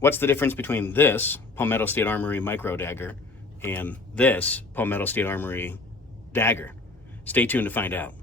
What's the difference between this Palmetto State Armory micro dagger and this Palmetto State Armory dagger? Stay tuned to find out.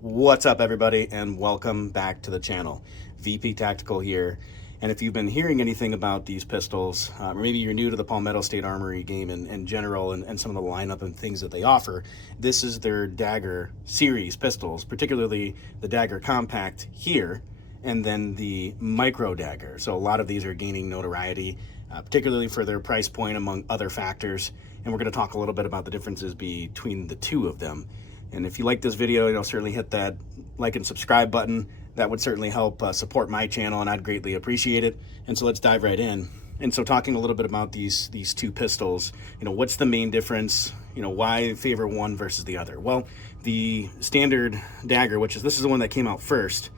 What's up, everybody, and welcome back to the channel. VP Tactical here. And if you've been hearing anything about these pistols, or maybe you're new to the Palmetto State Armory game in general and some of the lineup and things that they offer, this is their Dagger series pistols, particularly the Dagger Compact here, and then the Micro Dagger. So a lot of these are gaining notoriety, particularly for their price point among other factors. And we're going to talk a little bit about the differences between the two of them. And if you like this video, certainly hit that like and subscribe button. That would certainly help support my channel, and I'd greatly appreciate it. And so let's dive right in. And so talking a little bit about these two pistols, what's the main difference? Why favor one versus the other? Well, the standard Dagger, this is the one that came out first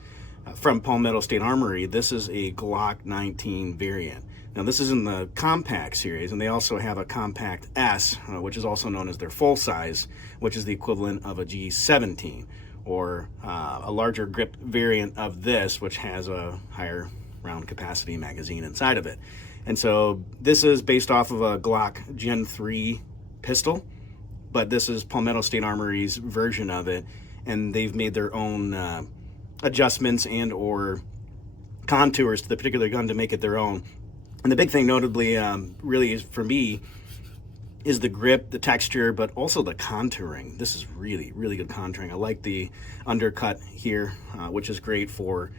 from Palmetto State Armory. This is a Glock 19 variant. Now, this is in the Compact series, and they also have a Compact S, which is also known as their full size, which is the equivalent of a G17, or a larger grip variant of this, which has a higher round capacity magazine inside of it. And so this is based off of a Glock Gen 3 pistol, but this is Palmetto State Armory's version of it, and they've made their own adjustments and or contours to the particular gun to make it their own. And the big thing notably really is, for me, is the grip, the texture, but also the contouring. This is really, really good contouring. I like the undercut here, which is great for,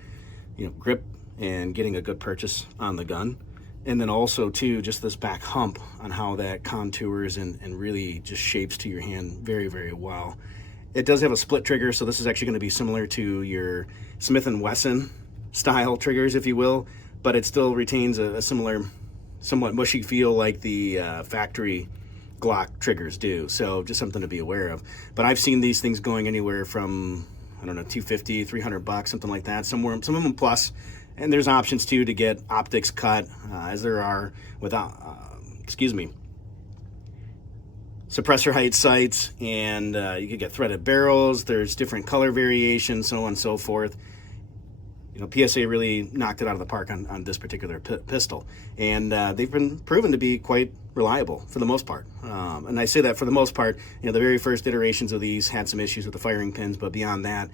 grip and getting a good purchase on the gun. And then also, too, just this back hump on how that contours and really just shapes to your hand very, very well. It does have a split trigger, so this is actually going to be similar to your Smith & Wesson style triggers, if you will, but it still retains a similar, somewhat mushy feel like the factory Glock triggers do. So just something to be aware of. But I've seen these things going anywhere from, I don't know, $250, $300, something like that, some of them plus. And there's options too to get optics cut, as there are with, suppressor height sights, and you could get threaded barrels. There's different color variations, so on and so forth. PSA really knocked it out of the park on this particular pistol, and they've been proven to be quite reliable for the most part. And I say that for the most part. The very first iterations of these had some issues with the firing pins, but beyond that,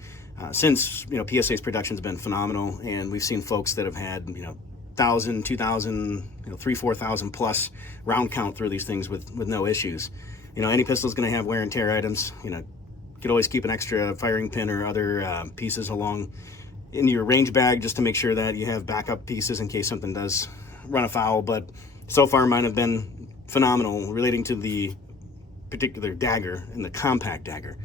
since PSA's production's been phenomenal, and we've seen folks that have had 1,000, 2,000, 3,000, 4,000 plus round count through these things with no issues. Any pistol's going to have wear and tear items. You could always keep an extra firing pin or other pieces along in your range bag just to make sure that you have backup pieces in case something does run afoul. But so far mine have been phenomenal relating to the particular Dagger and the Compact Dagger.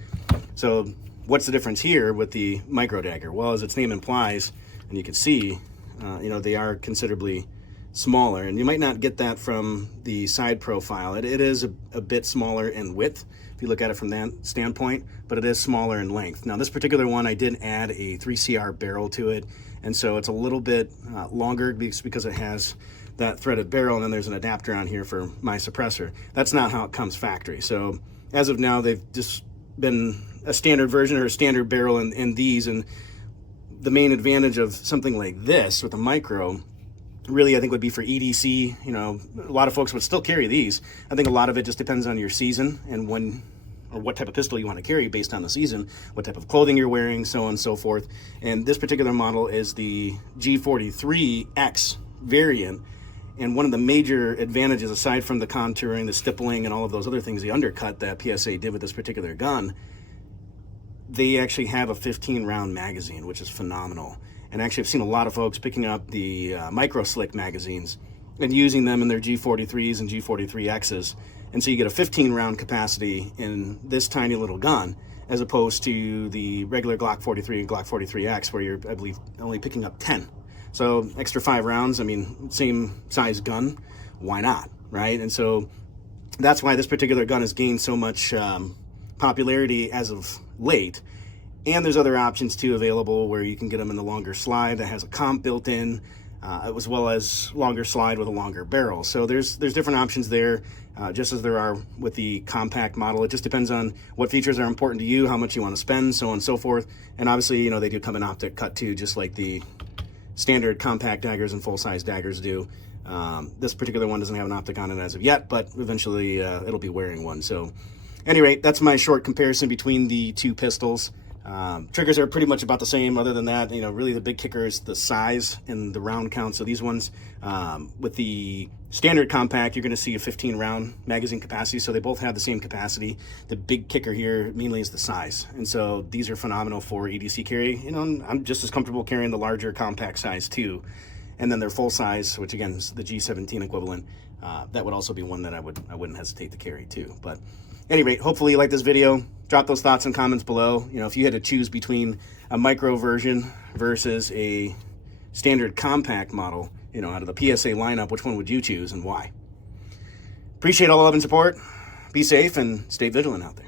So what's the difference here with the Micro Dagger? Well, as its name implies, and you can see, they are considerably smaller, and you might not get that from the side profile. It is a bit smaller in width if you look at it from that standpoint, but it is smaller in length. Now, this particular one, I did add a 3CR barrel to it, and so it's a little bit longer because it has that threaded barrel, and then there's an adapter on here for my suppressor. That's not how it comes factory. So as of now, they've just been a standard version or a standard barrel in these, and the main advantage of something like this with a micro really, I think, would be for EDC. A lot of folks would still carry these. I think a lot of it just depends on your season and when or what type of pistol you want to carry based on the season, what type of clothing you're wearing, so on and so forth. And this particular model is the G43X variant. And one of the major advantages, aside from the contouring, the stippling, and all of those other things, the undercut that PSA did with this particular gun, they actually have a 15-round magazine, which is phenomenal. And actually, I've seen a lot of folks picking up the micro slick magazines and using them in their G43s and G43Xs. And so you get a 15-round capacity in this tiny little gun, as opposed to the regular Glock 43 and Glock 43X, where you're, I believe, only picking up 10. So extra 5 rounds, same size gun, why not, right? And so that's why this particular gun has gained so much popularity as of late. And there's other options too available where you can get them in the longer slide that has a comp built in. as well as longer slide with a longer barrel. So there's different options there, just as there are with the compact model. It just depends on what features are important to you, how much you want to spend, so on and so forth. And obviously, you know, they do come in optic cut too, just like the standard compact daggers and full-size daggers do. This particular one doesn't have an optic on it as of yet, but eventually it'll be wearing one. So at any rate, that's my short comparison between the two pistols. Triggers are pretty much about the same. Other than that, you know, really the big kicker is the size and the round count. So these ones, with the standard compact, you're going to see a 15 round magazine capacity. So they both have the same capacity. The big kicker here mainly is the size. And so these are phenomenal for EDC carry. You know, I'm just as comfortable carrying the larger compact size too. And then their full size, which again is the G17 equivalent. That would also be one that I wouldn't hesitate to carry too. But at any rate, hopefully you like this video. Drop those thoughts and comments below. You know, if you had to choose between a micro version versus a standard compact model, you know, out of the PSA lineup, which one would you choose and why? Appreciate all the love and support. Be safe and stay vigilant out there.